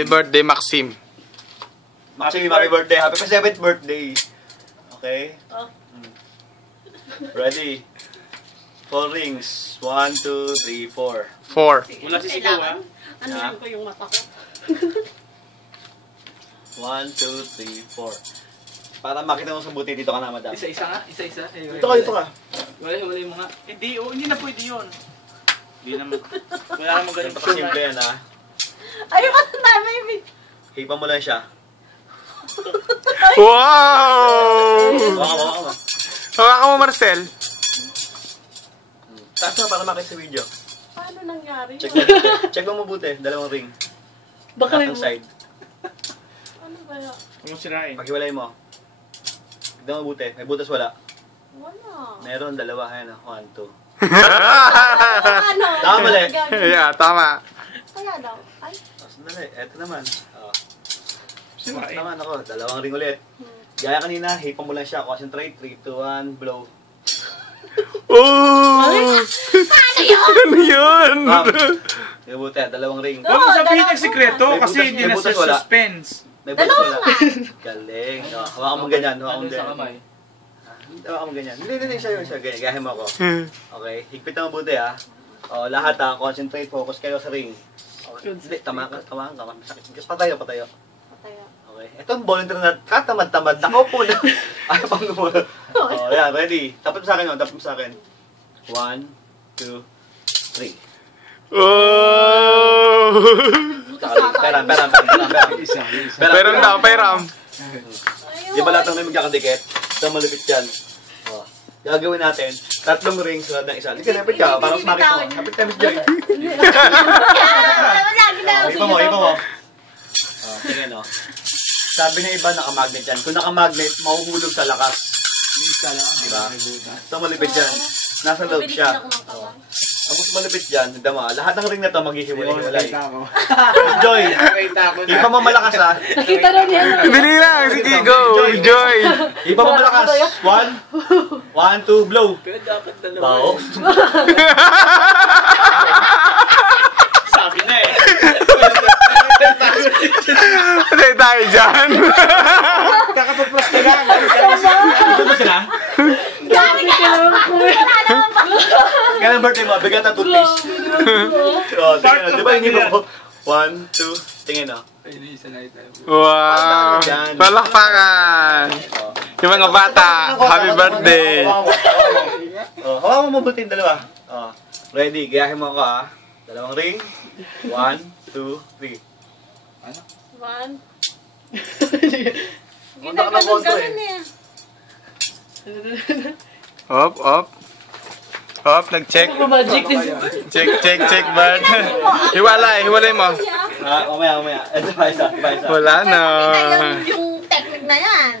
Happy birthday, Maxim. Maxim, happy birthday. Happy 7th birthday. Okay? Oh. Ready? 4 rings. 1, 2, 3, 4. 4. Wala sisigaw ha. Ano yan ko yung mata ko? 1, 2, 3, 4. Para makita mo sa buti, dito ka na, madam. Isa-isa nga, isa-isa. Dito ka, dito ka. Wala mo nga. Hindi, hindi na pwede yun. Hindi naman. Wala naman ganyan pa Simple yan, ha? Ayun ka na, baby. Hipa mo lang siya. Wow! Baka mo. Hawakan mo, Marcel. Taas na para makita sa video. Paano nangyari Check yun? mo mabuti. Check mo mabuti. Dalawang ring. Baka Lahat ng side. Ano ba yun? Huwag mo sirain. Paghiwalay mo. Tignan mo mabuti. May butas wala. Wala. Meron, dalawa. Ayan, 1, 2. Ano? Tama mali. Yeah, tama. Kaya daw. Ay. Sandali. Eto naman. Sirain. Naman ako. Dalawang ring ulit. Gaya kanina, hipa mo lang siya. Concentrate. 3, 2, 1, blow. Oh! Paano yun? Ano yun? May buti. Dalawang ring. Huwag mo sabihin ng sikreto May kasi butas- hindi may na butas wala. suspense. May butas Dalawa wala. nga. Galing. Hawakan mo ganyan. Hawakan mo Ano sa ganyan. kamay? Hawakan mo ganyan. Hindi. Siya. Ganyan. Gayahin mo ako. Okay. Higpit na mabuti, ha. Lahat, ha. Concentrate. Focus kayo sa ring. Okay. Hindi. Tama ka. Masakit. Patayo. Patayo. Okay. Ito ang volunteer na katamad-tamad. Nakaupo na. Ayaw pang gumulong. Yan. Ready. Tapat mo sa akin. Tapat mo sa akin. 1, 2, 3. Oh! Peram. Peram daw, peram. Di ba lahat ng may magkakadikit? Ito malupit yan. Gagawin natin, 3 rings sa ng isa. Hindi ka napit ka, parang sumakit mo. Napit ka, Miss Joy. Iba mo. Tingnan o. Sabi ng iba, nakamagnet yan. Kung nakamagnet, mahuhulog sa lakas. Diba? Ito malupit yan. Nasa loob siya. Ang mas malupit dyan, lahat ng ring na ito maghihiwalay. Miss Joy, iba mo malakas, ha? Nakita na niya. Dali lang, sige, go! Joy! Iba mo malakas. 1, 2, blow. Pero dapat dalawa. Bao. Sabi na eh. Patay tayo dyan. Kakapapras ka lang. Gusto mo sila? Gari ka naman. Wala naman pa. Kailan birthday mo? Bigyan ng toothpaste. Tingnan na. Di ba hindi mo? 1, 2, tingin o. Wow! Palakpakan! Yung mga bata, happy birthday! Hawakan mo mabuti yung dalawa. Ready, gayahin mo ako, ha? Dalawang ring. 1, 2, 3. One. Punta ka ng konto, eh. Up. Nag-check. Magic din Check, Bert. Hiwalay mo. Mamaya. Ito, isa. Wala na. Yung technique na yan.